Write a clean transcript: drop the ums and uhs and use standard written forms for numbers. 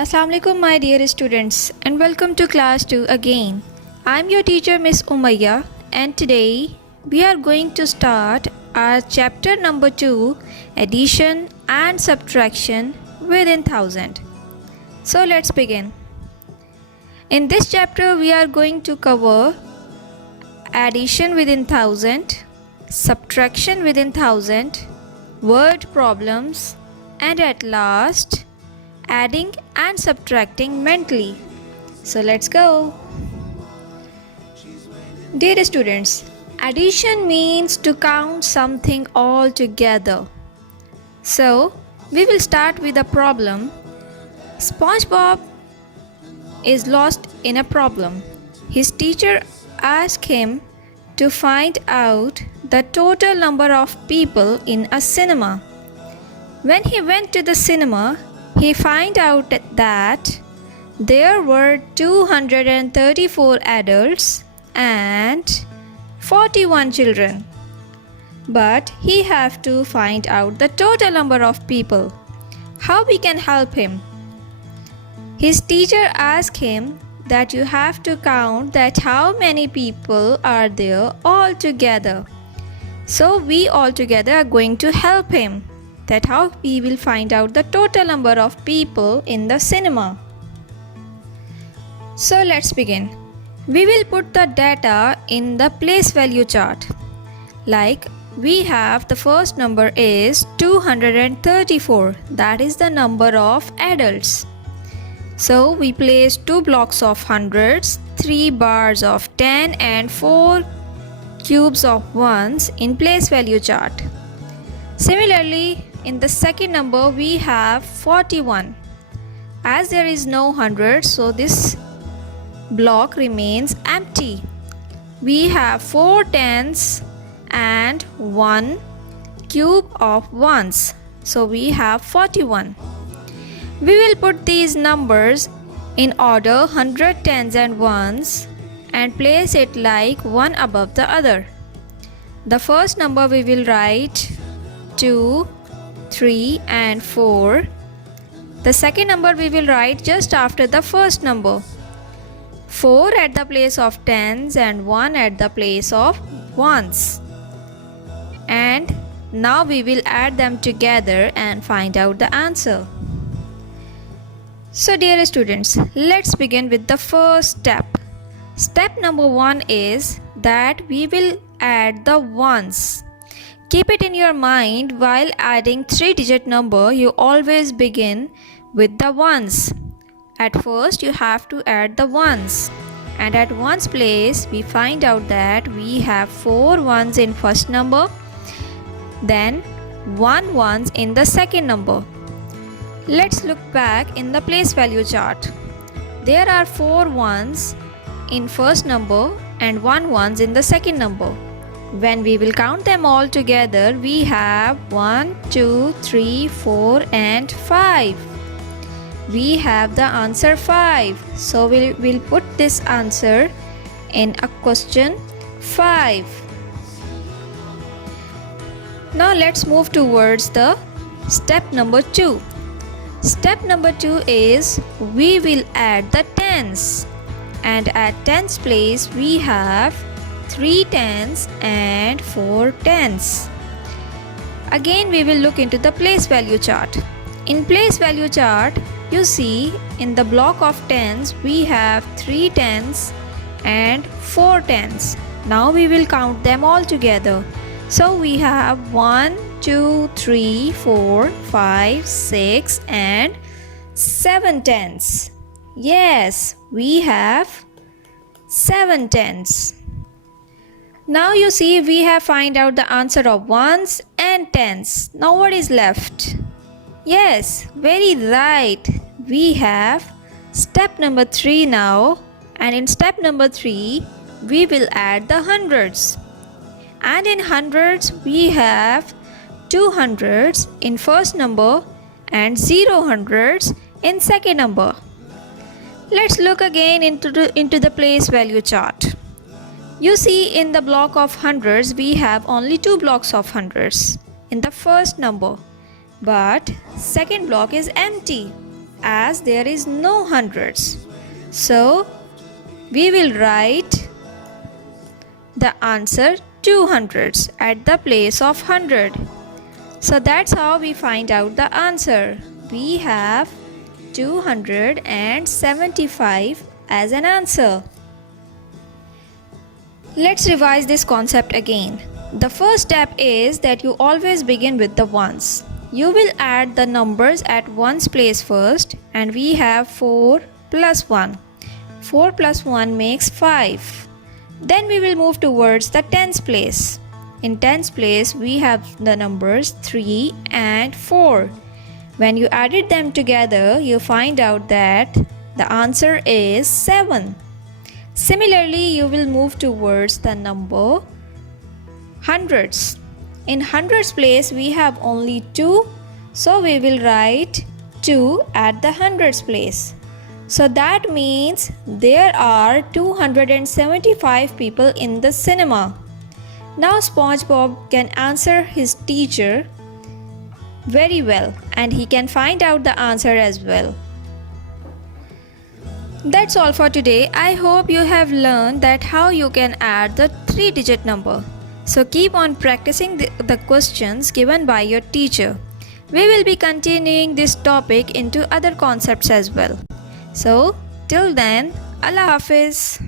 Assalamu alaikum my dear students and welcome to class 2 again. I am your teacher Miss Umayya and today we are going to start our chapter number 2, addition and subtraction within 1000. So let's begin. In this chapter we are going to cover addition within 1000, subtraction within 1000, word problems and at last adding and subtracting mentally. So let's go. Dear students, addition means to count something all together. So we will start with a problem. SpongeBob is lost in a problem. His teacher asked him to find out the total number of people in a cinema. When he went to the cinema, he found out that there were 234 adults and 41 children. But he have to find out the total number of people. How we can help him? His teacher asked him that you have to count that how many people are there all together. So we all together are going to help him. That how we will find out the total number of people in the cinema. So let's begin. We will put the data in the place value chart. Like we have the first number is 234. That is the number of adults. So we place 2 blocks of hundreds, 3 bars of 10 and 4 cubes of ones in place value chart. Similarly, in the second number we have 41. As there is no hundred, so this block remains empty. We have 4 tens and 1 cube of ones. So we have 41. We will put these numbers in order 100 tens and ones and place it like one above the other. The first number we will write 2, 3 and 4. The second number we will write just after the first number. 4 at the place of tens and 1 at the place of ones. And now we will add them together and find out the answer. So dear students, let's begin with the first step. Step number 1 is that we will add the ones. Keep it in your mind while adding 3-digit number, you always begin with the ones. At first you have to add the ones. And at ones place we find out that we have 4 ones in first number, then 1 ones in the second number. Let's look back in the place value chart. There are 4 ones in first number and 1 ones in the second number. When we will count them all together, we have 1, 2, 3, 4 and 5. We have the answer 5. So we'll put this answer in a question 5. Now let's move towards the step number 2. Step number 2 is we will add the tens. And at tens place we have 3 tens and 4 tens. Again we will look into the place value chart. In place value chart, you see in the block of tens we have 3 tens and 4 tens. Now we will count them all together. So we have 1, 2, 3, 4, 5, 6 and 7 tens. Yes, we have 7 tens. Now you see we have find out the answer of ones and tens. Now what is left? Yes, very right. We have step number 3 now, and in step number 3 we will add the hundreds. And in hundreds we have 2 hundreds in first number and 0 hundreds in second number. Let's look again into the place value chart. You see in the block of hundreds we have only 2 blocks of hundreds in the first number, but second block is empty. as there is no hundreds. So we will write the answer 200s at the place of 100. So that's how we find out the answer. We have 275 as an answer. Let's revise this concept again. The first step is that you always begin with the ones. You will add the numbers at ones place first, and we have 4 plus 1. 4 plus 1 makes 5. Then we will move towards the tens place. In tens place, we have the numbers 3 and 4. When you added them together, you find out that the answer is 7. Similarly, you will move towards the number hundreds. In hundreds place, we have only 2, so we will write 2 at the hundreds place. So that means there are 275 people in the cinema. Now SpongeBob can answer his teacher very well, and he can find out the answer as well. That's all for today. I hope you have learned that how you can add the 3-digit number. So keep on practicing the questions given by your teacher. We will be continuing this topic into other concepts as well. So till then, Allah Hafiz.